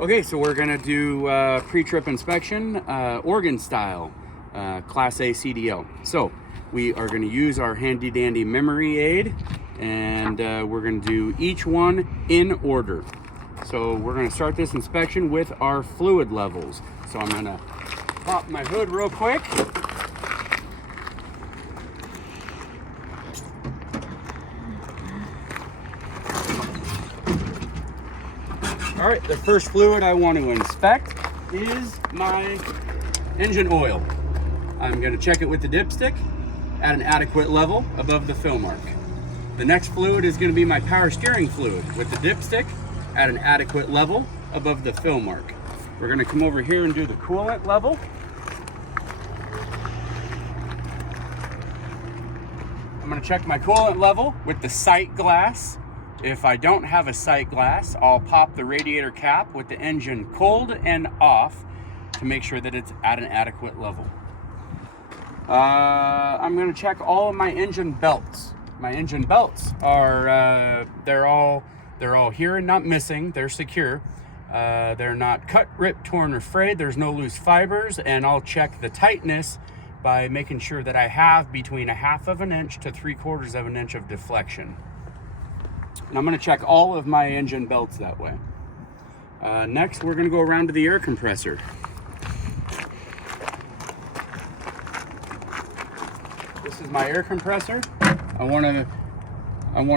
Okay, so we're gonna do pre-trip inspection, organ style, Class A CDL. So we are gonna use our handy dandy memory aid, and we're gonna do each one in order. So we're gonna start this inspection with our fluid levels. So I'm gonna pop my hood real quick. All right, the first fluid I want to inspect is my engine oil. I'm going to check it with the dipstick at an adequate level above the fill mark. The next fluid is going to be my power steering fluid with the dipstick at an adequate level above the fill mark. We're going to come over here and do the coolant level. I'm going to check my coolant level with the sight glass. If I don't have a sight glass, I'll pop the radiator cap with the engine cold and off to make sure that it's at an adequate level. I'm going to check all of my engine belts. My engine belts are they're all here and not missing. They're secure. They're not cut, ripped, torn, or frayed. There's no loose fibers, and I'll check the tightness by making sure that I have between 1/2 of an inch to 3/4 of an inch of deflection. And I'm going to check all of my engine belts that way. Next, we're going to go around to the air compressor. This is my air compressor. I want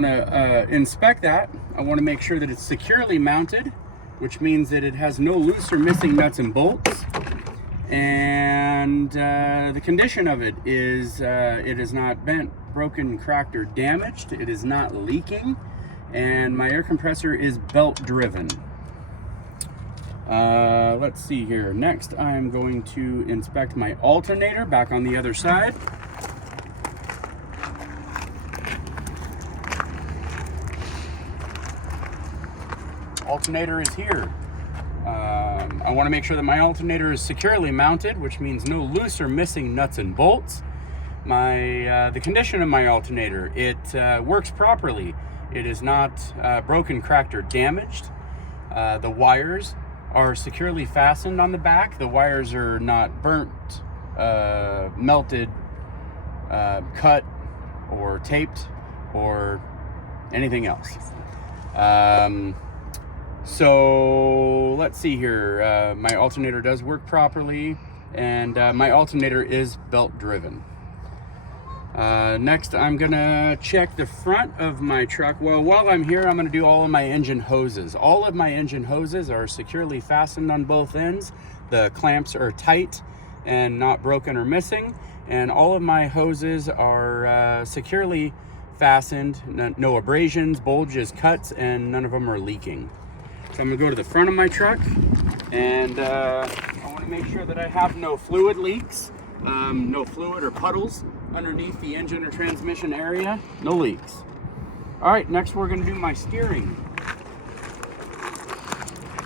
to inspect that. I want to make sure that it's securely mounted, which means that it has no loose or missing nuts and bolts. And the condition of it is it is not bent, broken, cracked, or damaged. It is not leaking. And my air compressor is belt driven. Let's see here. Next, I'm going to inspect my alternator back on the other side. Alternator is here. I want to make sure that my alternator is securely mounted, which means no loose or missing nuts and bolts. The condition of my alternator, it works properly. It is not broken, cracked, or damaged. The wires are securely fastened on the back. The wires are not burnt, melted, cut, or taped, or anything else. So let's see here. My alternator does work properly, and my alternator is belt driven. Next, I'm gonna check the front of my truck. Well, while I'm here, I'm gonna do all of my engine hoses. All of my engine hoses are securely fastened on both ends. The clamps are tight and not broken or missing. And all of my hoses are securely fastened. No abrasions, bulges, cuts, and none of them are leaking. So I'm gonna go to the front of my truck, and I wanna make sure that I have no fluid leaks. No fluid or puddles underneath the engine or transmission area. No leaks. All right, next we're going to do my steering.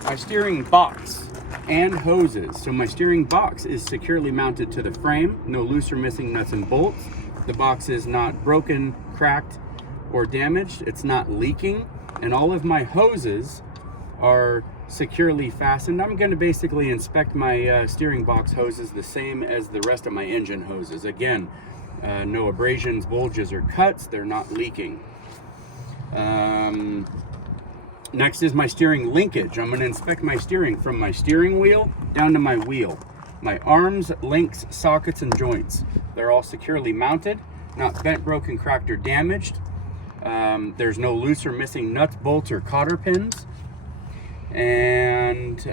My steering box and hoses. So my steering box is securely mounted to the frame. No loose or missing nuts and bolts. The box is not broken, cracked, or damaged. It's not leaking. And all of my hoses are securely fastened. I'm going to basically inspect my steering box hoses the same as the rest of my engine hoses. Again, no abrasions, bulges, or cuts. They're not leaking. Next is my steering linkage. I'm going to inspect my steering from my steering wheel down to my wheel. My arms, links, sockets, and joints. They're all securely mounted, not bent, broken, cracked, or damaged. There's no loose or missing nuts, bolts, or cotter pins. And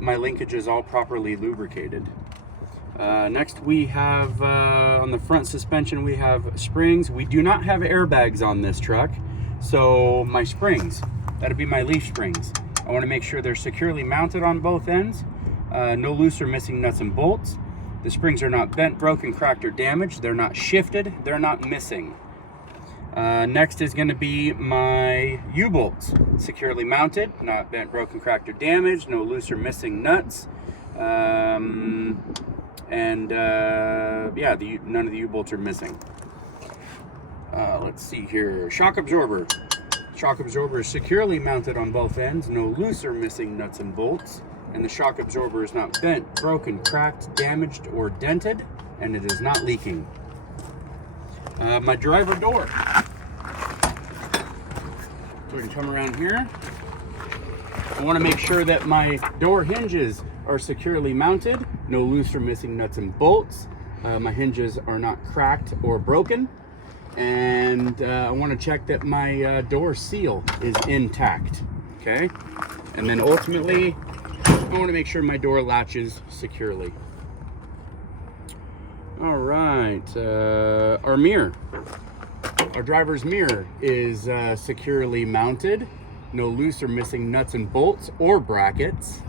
my linkage is all properly lubricated. Next we have on the front suspension we have springs. We do not have airbags on this truck, so my springs, that'll be my leaf springs. I want to make sure they're securely mounted on both ends. No loose or missing nuts and bolts. The springs are not bent, broken, cracked, or damaged. They're not shifted. They're not missing. Next is going to be my U-bolts, securely mounted, not bent, broken, cracked, or damaged, no loose or missing nuts, yeah, none of the U-bolts are missing. Let's see here, shock absorber. Shock absorber is securely mounted on both ends, no loose or missing nuts and bolts. And the shock absorber is not bent, broken, cracked, damaged, or dented, and it is not leaking. My driver door. So we can come around here. I want to make sure that my door hinges are securely mounted, no loose or missing nuts and bolts. My hinges are not cracked or broken. And I want to check that my door seal is intact, okay? And then ultimately, I want to make sure my door latches securely. All right, our mirror. Our driver's mirror is securely mounted, no loose or missing nuts and bolts or brackets.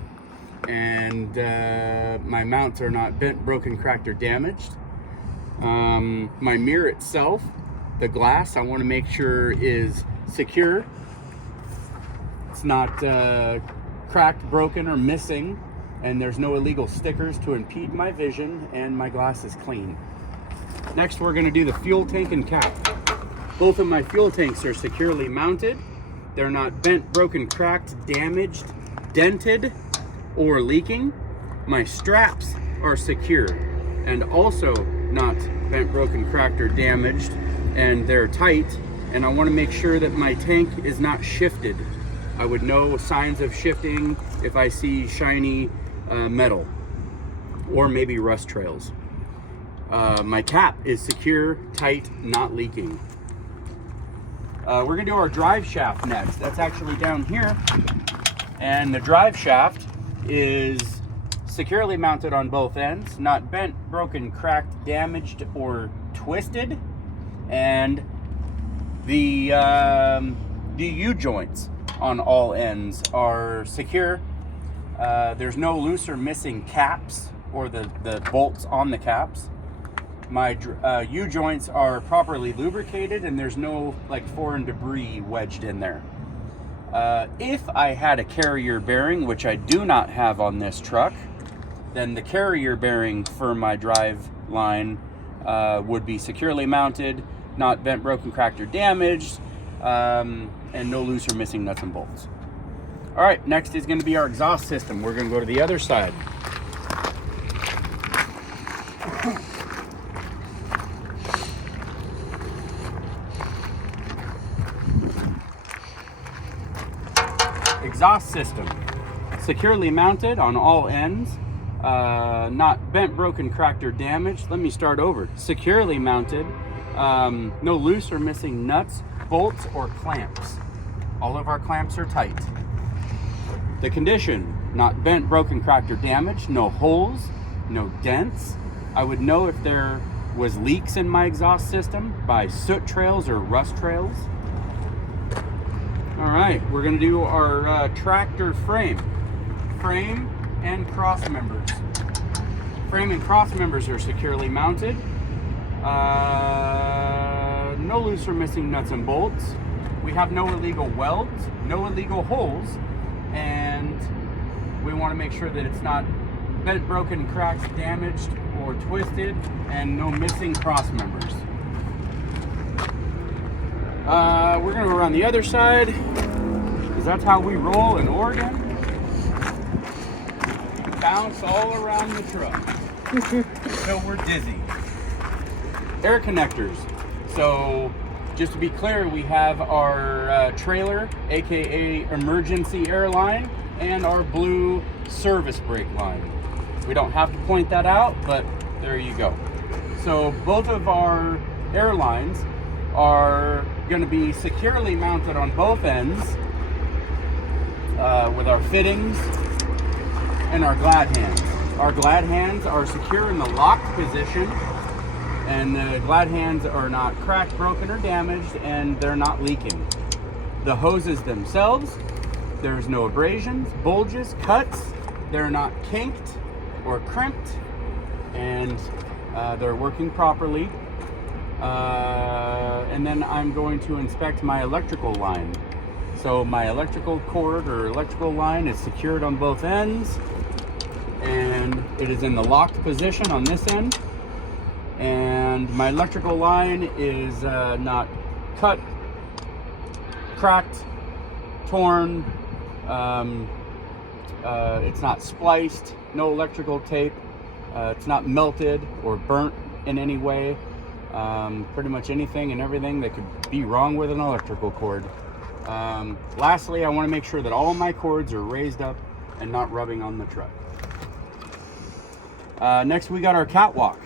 And my mounts are not bent, broken, cracked, or damaged. My mirror itself, the glass, I want to make sure is secure. It's not cracked, broken, or missing, and there's no illegal stickers to impede my vision, and my glass is clean. Next, we're going to do the fuel tank and cap. Both of my fuel tanks are securely mounted. They're not bent, broken, cracked, damaged, dented, or leaking. My straps are secure and also not bent, broken, cracked, or damaged, and they're tight. And I want to make sure that my tank is not shifted. I would know signs of shifting if I see shiny metal or maybe rust trails. My cap is secure, tight, not leaking. We're gonna do our drive shaft next. That's actually down here. And the drive shaft is securely mounted on both ends, not bent, broken, cracked, damaged, or twisted. And the U-joints on all ends are secure. There's no loose or missing caps or the bolts on the caps. My U-joints are properly lubricated and there's no like foreign debris wedged in there. If I had a carrier bearing, which I do not have on this truck, then the carrier bearing for my drive line would be securely mounted, not bent, broken, cracked, or damaged, and no loose or missing nuts and bolts. All right, next is going to be our exhaust system. We're going to go to the other side. Exhaust system, securely mounted on all ends, not bent, broken, cracked, or damaged. Let me start over. Securely mounted, no loose or missing nuts, bolts, or clamps. All of our clamps are tight. The condition, not bent, broken, cracked, or damaged, no holes, no dents. I would know if there was leaks in my exhaust system by soot trails or rust trails. All right, we're gonna do our tractor frame and cross members. Frame and cross members are securely mounted. No loose or missing nuts and bolts. We have no illegal welds, no illegal holes, and we want to make sure that it's not bent, broken, cracked, damaged, or twisted, and no missing cross members. We're gonna go around the other side, because that's how we roll in Oregon. Bounce all around the truck so we're dizzy. Air connectors. So just to be clear, we have our trailer, aka emergency air line, and our blue service brake line. We don't have to point that out, but there you go. So both of our airlines are going to be securely mounted on both ends with our fittings and our glad hands. Our glad hands are secure in the locked position, and the glad hands are not cracked, broken, or damaged, and they're not leaking. The hoses themselves, there's no abrasions, bulges, cuts. They're not kinked or crimped, and they're working properly. And then I'm going to inspect my electrical line. So my electrical cord or electrical line is secured on both ends, and it is in the locked position on this end. And my electrical line is not cut, cracked, torn, it's not spliced, no electrical tape, it's not melted or burnt in any way. Pretty much anything and everything that could be wrong with an electrical cord. Lastly, I want to make sure that all of my cords are raised up and not rubbing on the truck. Next, we got our catwalk.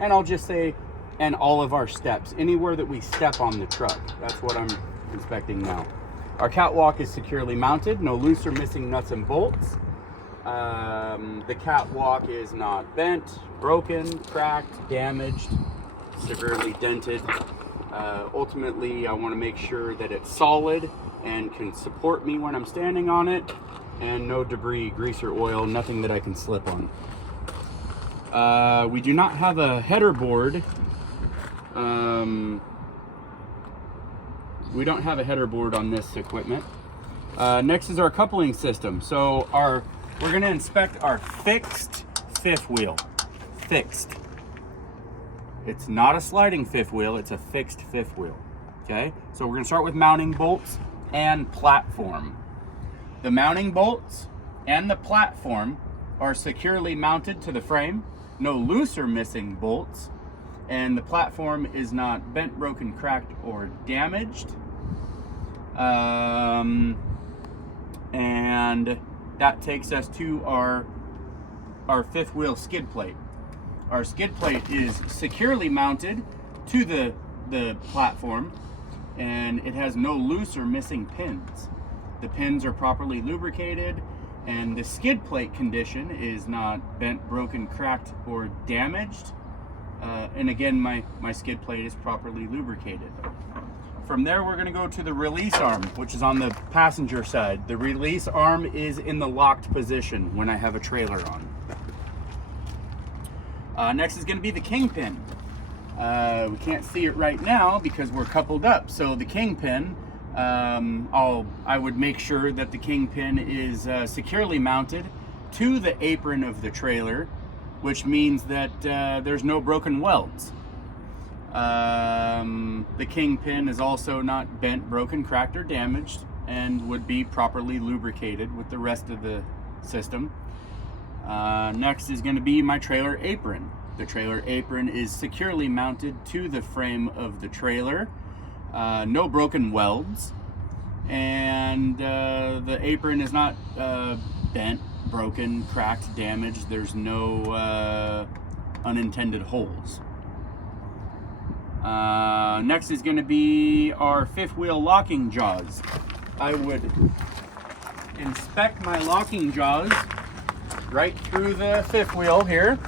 And I'll just say, and all of our steps, anywhere that we step on the truck. That's what I'm inspecting now. Our catwalk is securely mounted, no loose or missing nuts and bolts. The catwalk is not bent, broken, cracked, damaged, severely dented. Ultimately, I want to make sure that it's solid and can support me when I'm standing on it, and no debris, grease or oil, nothing that I can slip on. We do not have a header board. We don't have a header board on this equipment. Next is our coupling system. So we're going to inspect our fixed fifth wheel. Fixed. It's not a sliding fifth wheel, it's a fixed fifth wheel. Okay, so we're going to start with mounting bolts and platform. The mounting bolts and the platform are securely mounted to the frame, no loose or missing bolts, and the platform is not bent, broken, cracked, or damaged. And that takes us to our fifth wheel skid plate. Our skid plate is securely mounted to the platform, and it has no loose or missing pins. The pins are properly lubricated, and the skid plate condition is not bent, broken, cracked, or damaged. And again, my skid plate is properly lubricated. From there, we're going to go to the release arm, which is on the passenger side. The release arm is in the locked position when I have a trailer on. Next is going to be the kingpin. We can't see it right now because we're coupled up. So the kingpin, I would make sure that the kingpin is securely mounted to the apron of the trailer, which means that there's no broken welds. The kingpin is also not bent, broken, cracked, or damaged, and would be properly lubricated with the rest of the system. Next is going to be my trailer apron. The trailer apron is securely mounted to the frame of the trailer. No broken welds, and the apron is not bent, broken, cracked, damaged. There's no unintended holes. Next is going to be our fifth wheel locking jaws. I would inspect my locking jaws right through the fifth wheel here,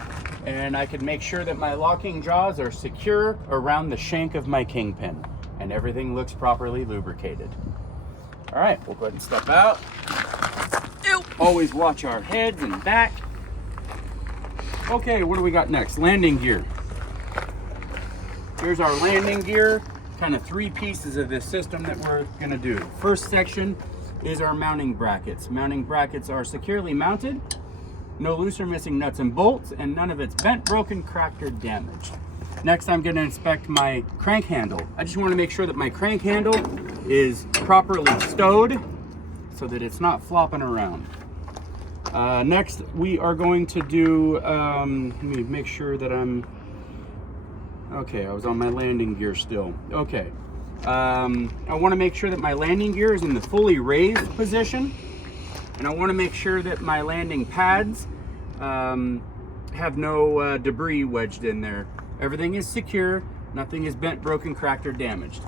and I could make sure that my locking jaws are secure around the shank of my kingpin, and everything looks properly lubricated. All right, we'll go ahead and step out. Always watch our heads and back. Okay, what do we got next? Landing gear. Here's our landing gear, kind of three pieces of this system that we're going to do. First section is our mounting brackets. Mounting brackets are securely mounted, no loose or missing nuts and bolts, and none of it's bent, broken, cracked, or damaged. Next, I'm going to inspect my crank handle. I just want to make sure that my crank handle is properly stowed so that it's not flopping around. Next, we are going to do, let me make sure that I'm, okay, I was on my landing gear still. Okay, I want to make sure that my landing gear is in the fully raised position, and I want to make sure that my landing pads have no debris wedged in there. Everything is secure, nothing is bent, broken, cracked, or damaged.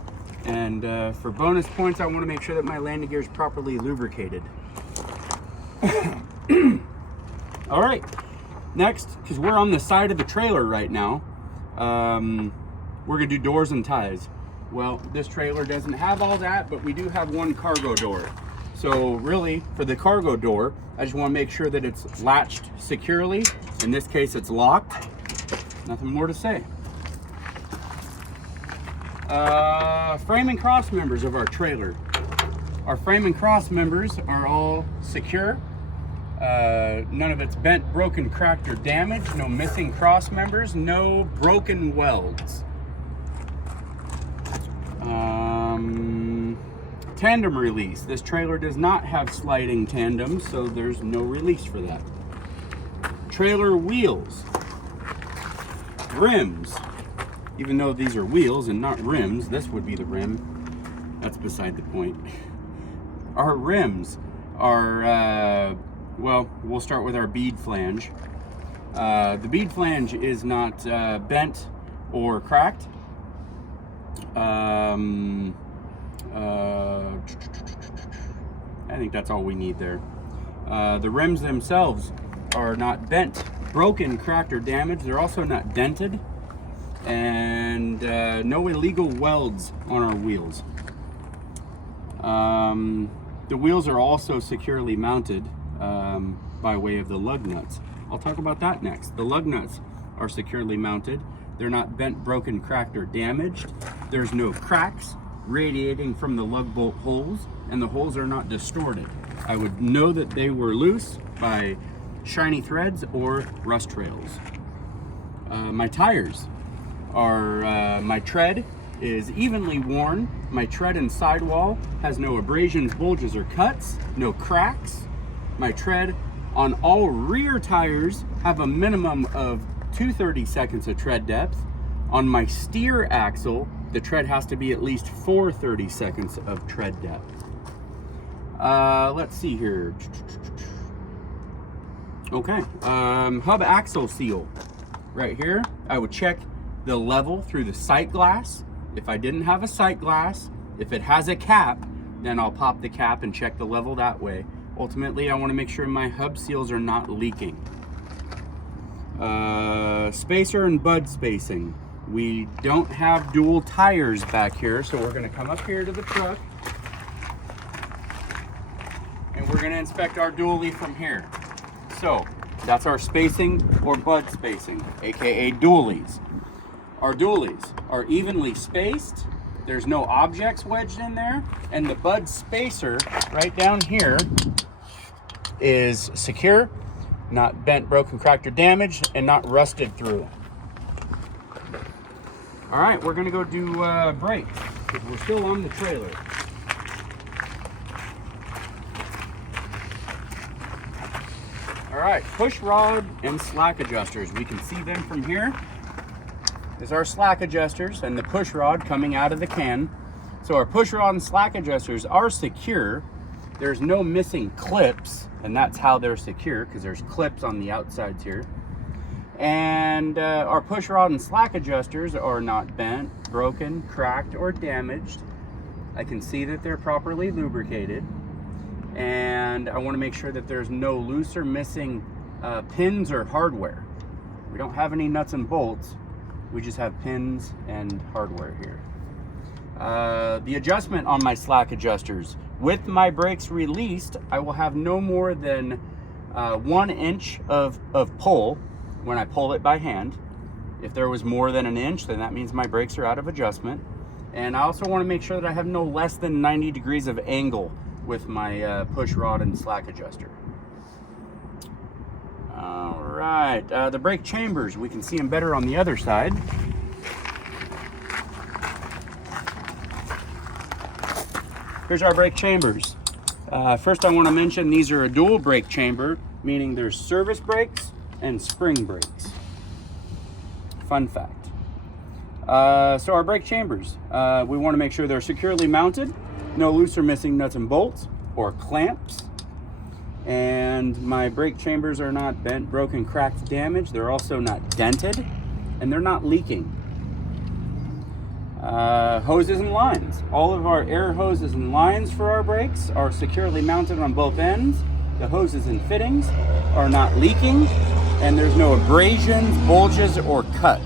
And for bonus points, I want to make sure that my landing gear is properly lubricated. All right, next, because we're on the side of the trailer right now, we're gonna do doors and ties. Well, this trailer doesn't have all that, but we do have one cargo door. So really, for the cargo door, I just want to make sure that it's latched securely. In this case, it's locked. Nothing more to say. Frame and cross members of our trailer. Our frame and cross members are all secure. None of it's bent, broken, cracked, or damaged. No missing cross members. No broken welds. Tandem release. This trailer does not have sliding tandem, so there's no release for that. Trailer wheels. Rims. Even though these are wheels and not rims, this would be the rim. That's beside the point. Our rims are, well, we'll start with our bead flange. The bead flange is not bent or cracked. I think that's all we need there. The rims themselves are not bent, broken, cracked, or damaged. They're also not dented, and no illegal welds on our wheels. The wheels are also securely mounted by way of the lug nuts. I'll talk about that next. The lug nuts are securely mounted. They're not bent, broken, cracked, or damaged. There's no cracks radiating from the lug bolt holes, and the holes are not distorted. I would know that they were loose by shiny threads or rust trails. My tires are, my tread is evenly worn. My tread and sidewall has no abrasions, bulges, or cuts, no cracks. My tread on all rear tires have a minimum of 2/30 seconds of tread depth. On my steer axle, the tread has to be at least 4/30 seconds of tread depth. Let's see here. Okay, hub axle seal. Right here, I would check the level through the sight glass. If I didn't have a sight glass, if it has a cap, then I'll pop the cap and check the level that way. Ultimately, I want to make sure my hub seals are not leaking. Spacer and bud spacing. We don't have dual tires back here, so we're going to come up here to the truck and we're going to inspect our dually from here. So that's our spacing or bud spacing, aka dualies. Our dualies are evenly spaced. There's no objects wedged in there, and the bud spacer right down here is secure, not bent, broken, cracked, or damaged, and not rusted through. All right, we're gonna go do brakes, because we're still on the trailer. All right, push rod and slack adjusters. We can see them from here. Is our slack adjusters and the push rod coming out of the can. So our push rod and slack adjusters are secure. There's no missing clips, and that's how they're secure, because there's clips on the outsides here. And our push rod and slack adjusters are not bent, broken, cracked, or damaged. I can see that they're properly lubricated. And I want to make sure that there's no loose or missing pins or hardware. We don't have any nuts and bolts. We just have pins and hardware here. The adjustment on my slack adjusters. With my brakes released, I will have no more than 1 inch of pull when I pull it by hand. If there was more than 1 inch, then that means my brakes are out of adjustment. And I also want to make sure that I have no less than 90 degrees of angle with my push rod and slack adjuster. All right, the brake chambers, we can see them better on the other side. Here's our brake chambers. First I want to mention these are a dual brake chamber, meaning there's service brakes and spring brakes. Fun fact. So our brake chambers, we want to make sure they're securely mounted, no loose or missing nuts and bolts or clamps. And my brake chambers are not bent, broken, cracked, damaged. They're also not dented, and they're not leaking. Hoses and lines. All of our air hoses and lines for our brakes are securely mounted on both ends. The hoses and fittings are not leaking, and there's no abrasions, bulges, or cuts.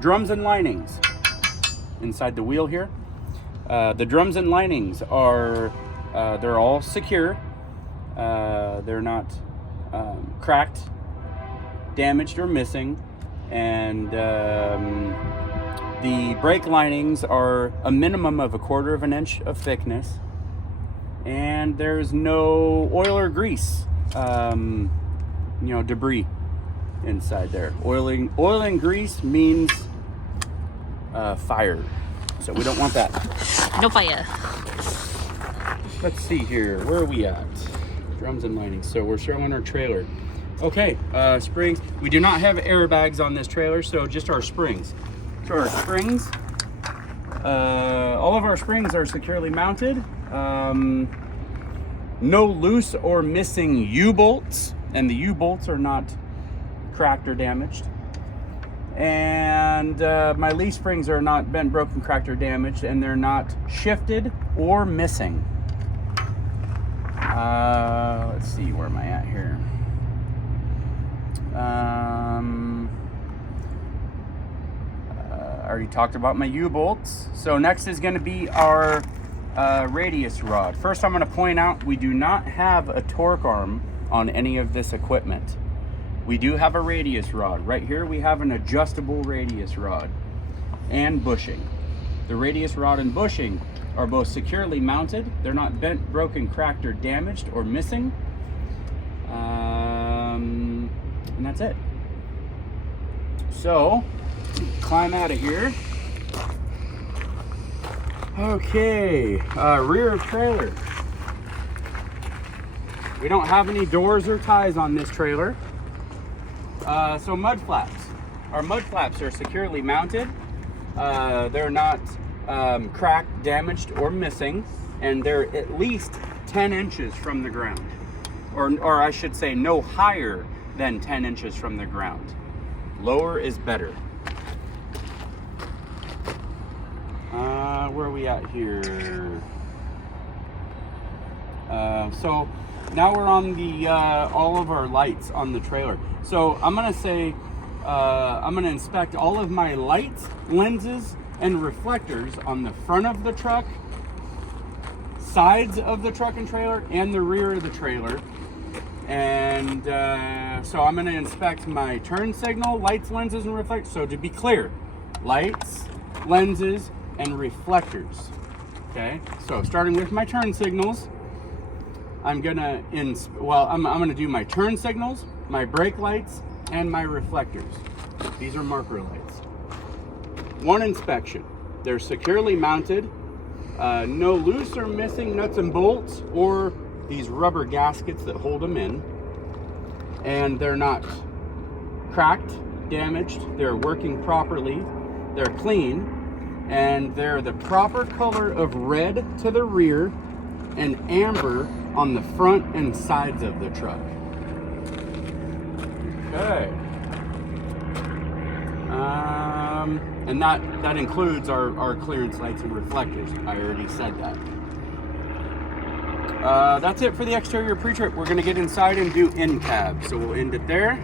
Drums and linings inside the wheel here. The drums and linings are, they're all secure. They're not cracked, damaged, or missing. And the brake linings are a minimum of 1/4 inch of thickness. And there's no oil or grease, debris inside there. Oil and grease means fire. So we don't want that. No fire. Let's see here. Where are we at? Drums and lighting. So we're showing our trailer. Okay, springs. We do not have airbags on this trailer, so just our springs. So our springs, all of our springs are securely mounted. No loose or missing U-bolts, and the U-bolts are not cracked or damaged. And my leaf springs are not bent, broken, cracked, or damaged, and they're not shifted or missing. Let's see, where am I at here? I already talked about my U-bolts. So next is going to be our radius rod. First, I'm going to point out we do not have a torque arm on any of this equipment. We do have a radius rod. Right here we have an adjustable radius rod and bushing. The radius rod and bushing are both securely mounted. They're not bent, broken, cracked, or damaged, or missing. And that's it. So, climb out of here. Okay, rear of trailer. We don't have any doors or ties on this trailer. So mud flaps. Our mud flaps are securely mounted. They're not cracked, damaged, or missing, and they're at least 10 inches from the ground. Or I should say no higher than 10 inches from the ground. Lower is better. Where are we at here? So now we're on the all of our lights on the trailer. So I'm gonna say I'm gonna inspect all of my lights, lenses, and reflectors on the front of the truck, sides of the truck and trailer, and the rear of the trailer. And so I'm gonna inspect my turn signal, lights, lenses, and reflectors. So to be clear, lights, lenses, and reflectors. Okay, so starting with my turn signals, I'm gonna I'm gonna do my turn signals, my brake lights, and my reflectors. These are marker lights. One inspection. They're securely mounted. No loose or missing nuts and bolts or these rubber gaskets that hold them in. And they're not cracked, damaged. They're working properly. They're clean. And they're the proper color of red to the rear and amber on the front and sides of the truck. Okay. And that includes our clearance lights and reflectors. I already said that. That's it for the exterior pre-trip. We're gonna get inside and do in cab. So we'll end it there.